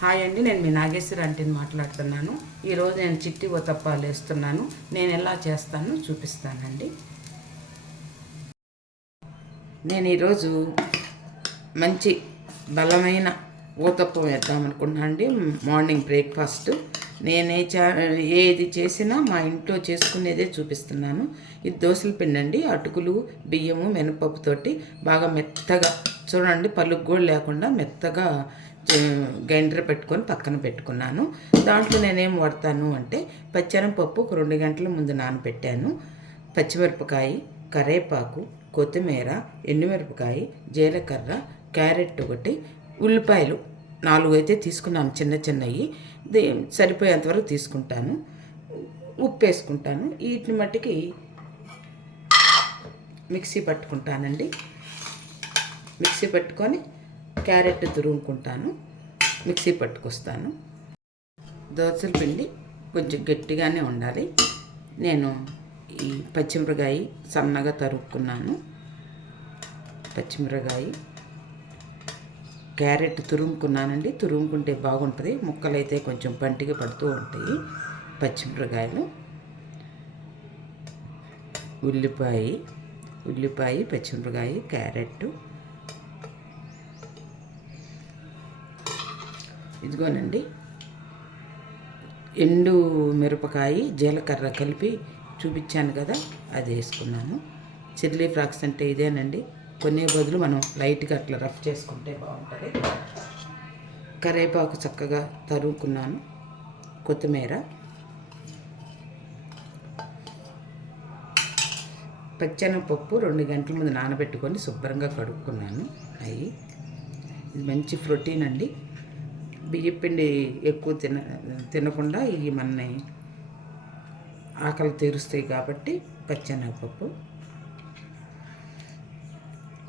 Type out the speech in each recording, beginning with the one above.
Hi అండి నేను మీ నాగేశ్వర ఆంటీని మాట్లాడుతున్నాను. ఈరోజు నేను చిట్టి ఉతప్పాలు వేస్తున్నాను. నేను ఎలా చేస్తానో చూపిస్తానండి. నేను ఈరోజు మంచి బలమైన ఊతప్పం వేద్దాం అనుకున్నాను అండి మార్నింగ్ బ్రేక్ఫాస్ట్. నేనే చా ఏది చేసినా మా ఇంట్లో చేసుకునేదే చూపిస్తున్నాను. ఇది దోశల పిండి అండి అటుకులు బియ్యము మినపప్పుతోటి బాగా మెత్తగా చూడండి పలుకు కూడా లేకుండా మెత్తగా గ్రైండర్ పెట్టుకొని పక్కన పెట్టుకున్నాను. దాంట్లో నేనేం వాడతాను అంటే పచ్చెనపప్పు ఒక రెండు గంటల ముందు నానబెట్టాను. పచ్చిమిరపకాయ కరేపాకు కొత్తిమీర ఎండుమిరపకాయ జీలకర్ర క్యారెట్ ఒకటి ఉల్లిపాయలు నాలుగు అయితే తీసుకున్నాను చిన్న చిన్నవి దే సరిపోయేంతవరకు తీసుకుంటాను. ఉప్పు వేసుకుంటాను వీటిని మట్టికి మిక్సీ పట్టుకుంటానండి. మిక్సీ పట్టుకొని క్యారెట్ తురుముకుంటాను మిక్సీ పట్టుకొస్తాను. దోశల పిండి కొంచెం గట్టిగానే ఉండాలి. నేను ఈ పచ్చిమిరకాయ సన్నగా తరుక్కున్నాను. పచ్చిమిరకాయ క్యారెట్ తురుముకున్నానండి. తురుముకుంటే బాగుంటుంది. ముక్కలు అయితే కొంచెం పంటిగా పడుతూ ఉంటాయి. పచ్చిమిరకాయలు. ఉల్లిపాయ. ఉల్లిపాయ పచ్చిమిరకాయ క్యారెట్. ఇదిగోనండి. ఎండు మిరపకాయ జీలకర్ర కలిపి చూపించాను కదా అది వేసుకున్నాను. చిల్లీ ఫ్రాక్స్ అంటే ఇదేనండి. కొన్ని బదులు మనం లైట్గా అట్లా రఫ్ చేసుకుంటే బాగుంటుంది. కరేపాకు చక్కగా తరుముకున్నాను కొత్తిమీర. పచ్చెనపప్పు రెండు గంటల ముందు నానబెట్టుకొని శుభ్రంగా కడుక్కున్నాను. అవి ఇది మంచి ప్రోటీన్ అండి. బియ్యపిండి ఎక్కువ తిన తినకుండా ఇవి మనని ఆకలి తీరుస్తాయి కాబట్టి పచ్చెనగపప్పు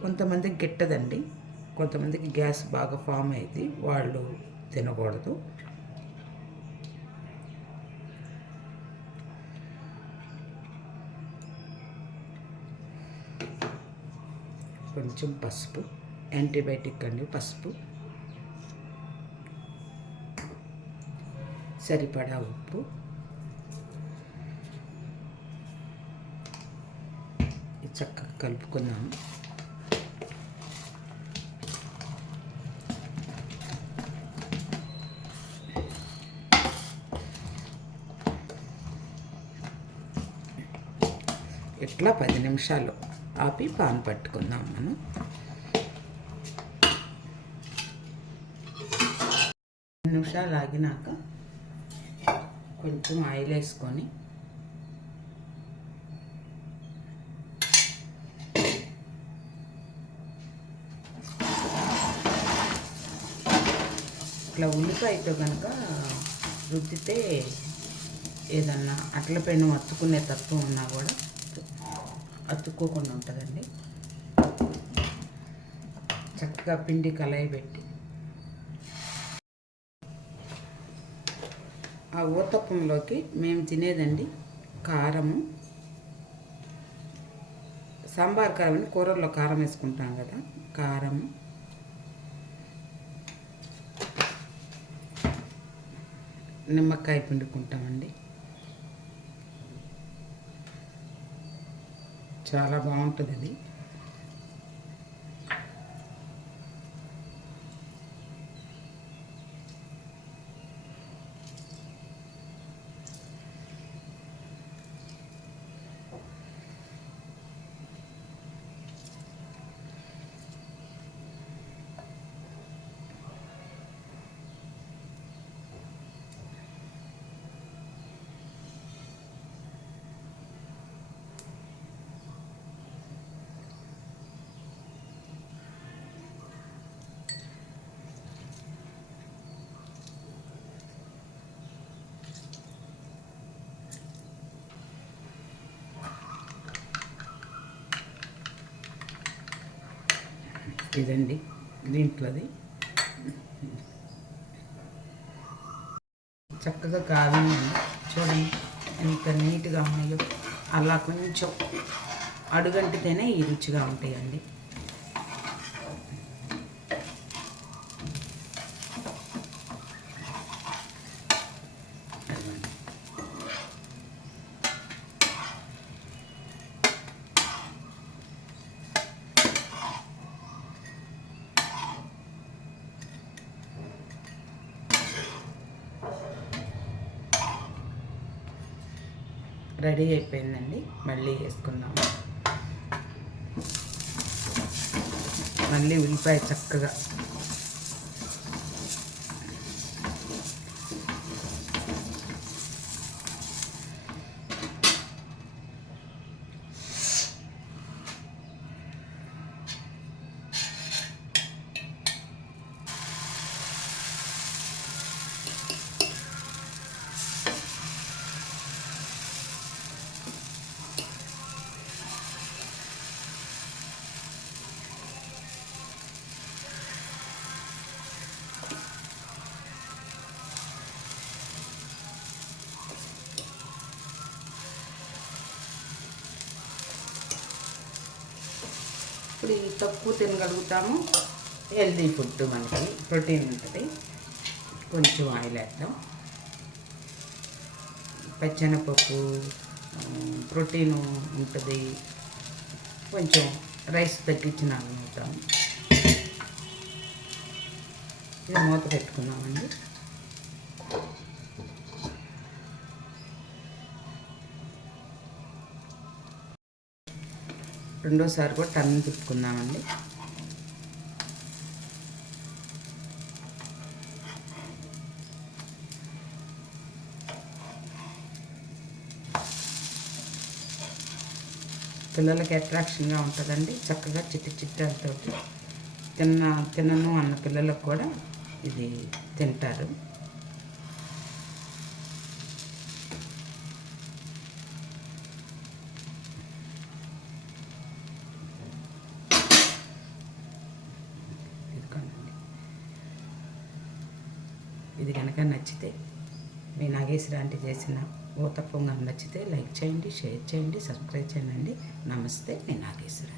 కొంతమందికి గిట్టదండి. కొంతమందికి గ్యాస్ బాగా ఫామ్ అయింది వాళ్ళు తినకూడదు. కొంచెం పసుపు. యాంటీబయాటిక్ అండి పసుపు. సరిపడా ఉప్పు. చక్కగా కలుపుకున్నాము. ఇట్లా పది నిమిషాలు ఆపి పాన్ పట్టుకుందాం మనం. నిమిషాలు ఆగినాక కొంచెం ఆయిల్ వేసుకొని ఇట్లా ఉల్లిపాయతో కనుక రుద్దితే ఏదన్నా అట్ల పెన్ను అత్తుకునే తత్వం ఉన్నా కూడా అతుక్కోకుండా ఉంటుందండి. చక్కగా పిండి కలయి పెట్టి. ఆ ఊతప్పంలోకి మేము తినేదండి కారము. సాంబార్ కారం అని కూరల్లో కారం వేసుకుంటాం కదా కారము. నిమ్మకాయ పిండుకుంటామండి. చాలా బాగుంటుంది ఇది ఇదండి దీంట్లోది. చక్కగా కాదండి చూడండి ఎంత నీట్గా ఉన్నాయో. అలా కొంచెం అడుగంటితేనే ఈ రుచిగా ఉంటాయండి. రెడీ అయిపోయిందండి. మళ్ళీ వేసుకుందాము మళ్ళీ ఉల్లిపాయ చక్కగా ఇప్పుడు ఈ తక్కువ తినగలుగుతాము. హెల్దీ ఫుడ్ మనకి ప్రోటీన్ ఉంటుంది. కొంచెం ఆయిల్ వేద్దాం. పచ్చెనపప్పు ప్రోటీన్ ఉంటుంది. కొంచెం రైస్ తగ్గించిన అవుతాం ఇది మూత పెట్టుకున్నామండి రెండోసారి కూడా టర్న్ తిప్పుకుందామండి. పిల్లలకి అట్రాక్షన్గా ఉంటుందండి. చక్కగా చిట్టి చిట్టాలతోటి తిన్న తినను అన్న పిల్లలకు కూడా ఇది తింటారు ఇదిగోనండి ఇది కనుక నచ్చితే మీ నాగేశ్వర ఆంటీ చేసిన ఊతప్పం కనుక నచ్చితే లైక్ చేయండి షేర్ చేయండి సబ్స్క్రైబ్ చేయండి. నమస్తే మీ నాగేశ్వర.